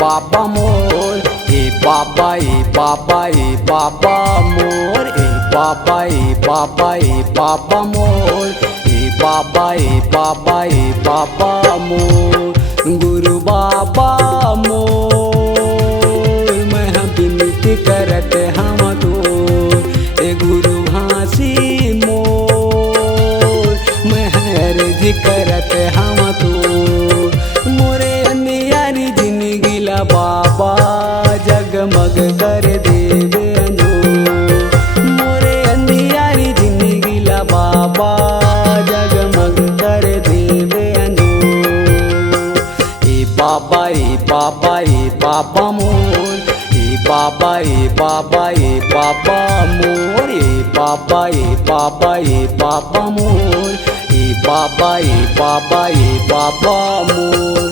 बाबा मोर, ए बाबा मोर, ए बाबा मोर, ए बाबा मोर, गुरु बाबा मोर, मैं विनती करत हम तो, ए गुरु घासी मोर, मैं अर्ज करत हम तो, मोरे अन्यारी जिंदगी ला बाबा जगमग कर देवे अंजोर, मोरे अन्यारी जिंदगी ला बाबा जगमग कर देवे अंजोर, ए बाबा मोर, ए बाबा मोर, ए बाबा मोर, ए बाबा मोर।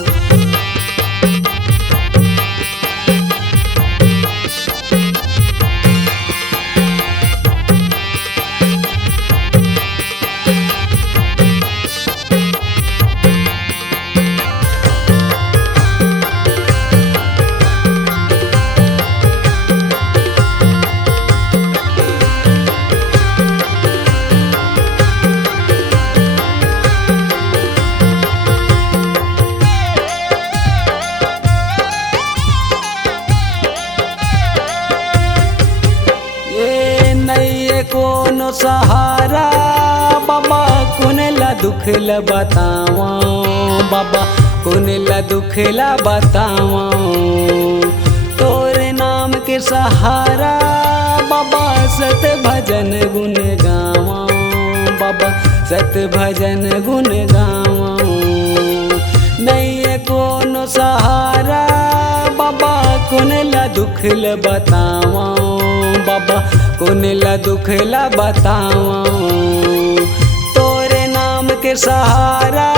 कोनो सहारा बाबा कुनला दुख ल बतावा, बाबा कुनला दुख ल बतावा, तोरे नाम के सहारा बाबा सत भजन गुण गावा, बाबा सत भजन गुण गावा, नहीं कोनो सहारा बाबा कुनला दुख ल बतावा, बाबा कुनला दुख ला बतावा, तोरे नाम के सहारा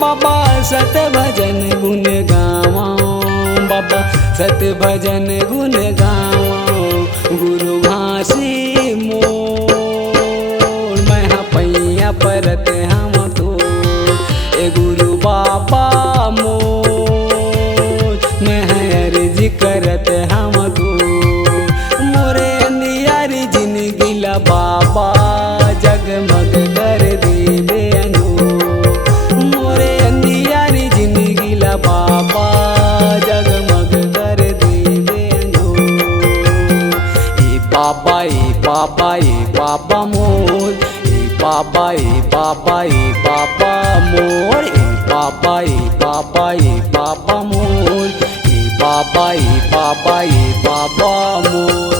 बाबा सत भजन गुण गावा, बाबा सत भजन गुण गावा, गुरु घासी मोर, मैं पैया परत हम तो, ए गुरु बाबा मोर, मैं अर्ज करत हम तो, मोरे जिंदगी ला बाबा जगमग कर देवे अंजोर, मोरे अंधियारी जिंदगी ला बाबा जगमग कर देवे अंजोर, ए बाबा मोर, ए बाबा मोर, ए बाबा मोर, ए बाबा मोर।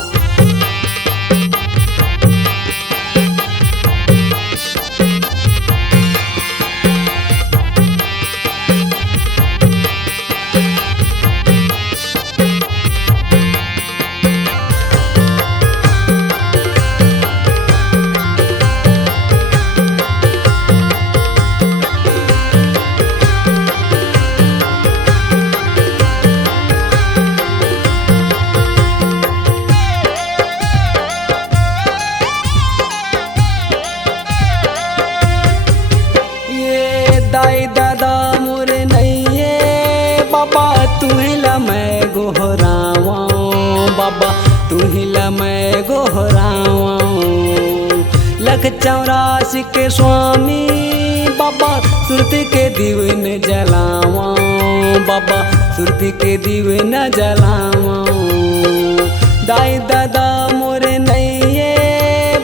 दाई दादा मोरे नैये बाबा तुहिला मैं गोहरावा, बाबा तुहिला मैं गोहरावा, 184 के स्वामी बाबा सुरती के दीवन जलावा, बाबा सुरती के दीवन जलावा, दाई दादा मोरे नैये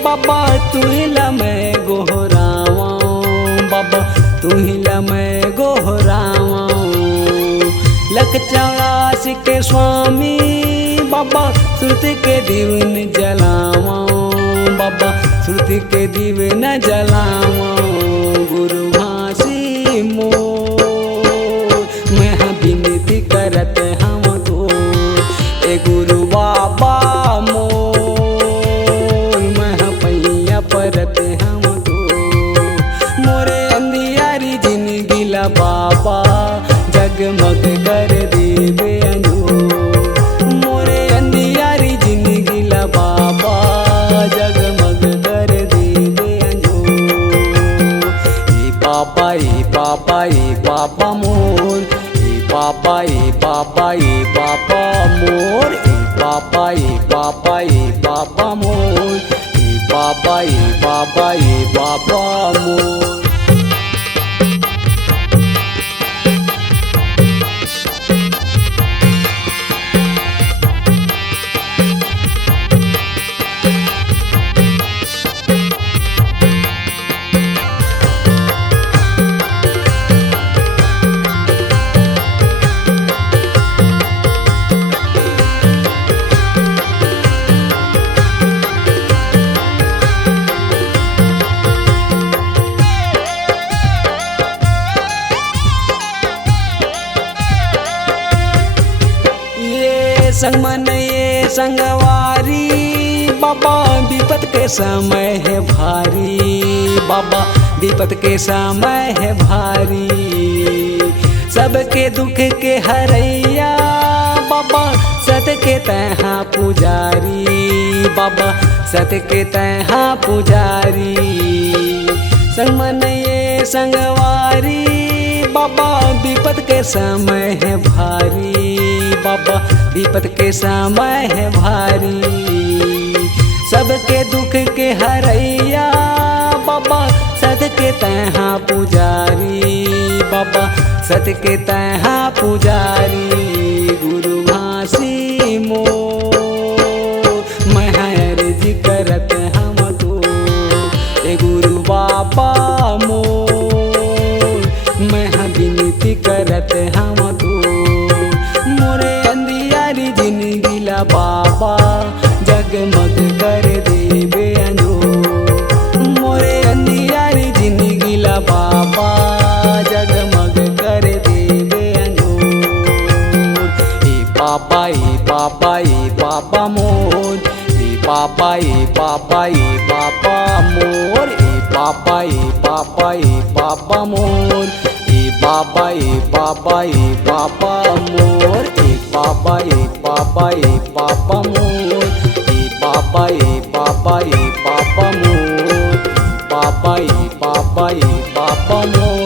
बाबा तुहिला मैं गोहरावा, बाबा तुहिला मैं गोहरावा, 184 के स्वामी बाबा सुरती के दीवन जलावा, बाबा सुरती के दीवन जलावा, गुरु घासी मोर, मैं विनती करत हम तो, ए गुरु बाबा मोर, मैं पैया परत हम तो, मोरे अंधियारी जिंदगी ला बाबा जगमग कर देवे अंजोर, मोरे अंधियारी जिंदगी ला बाबा जगमग कर देवे अंजोर, ए बाबा मोर, ए बाबा मोर ए बाबा मोर ए बाबा मोर। संगमन ये संगवारी बाबा विपत के समय है भारी, बाबा विपत के समय है भारी। सबके दुख के हरैया बाबा सत के तहा पुजारी, बाबा सत के तहा पुजारी। संगमन ये संगवारी बाबा विपत के समय है भारी, बाबा विपत के समय है भारी। सबके दुख के हरैया बाबा सत के तहा पुजारी, बाबा सत के तहा पुजारी। गुरु घासी मो महर जी करत हम तो ए गुरु बाबा मोर मैं विनती करत हम तो। मोरे अंधियारी जिंदगी ला बाबा जगमग कर देवे अंजोर, मोरे अंधियारी जिंदगी ला बाबा जगमग कर देवे अंजोर। ए बाबा मोर ए बाबा मोर ए बाबा मोर ए बाबा मोर ए बाबा मोर ए बाबा मोर।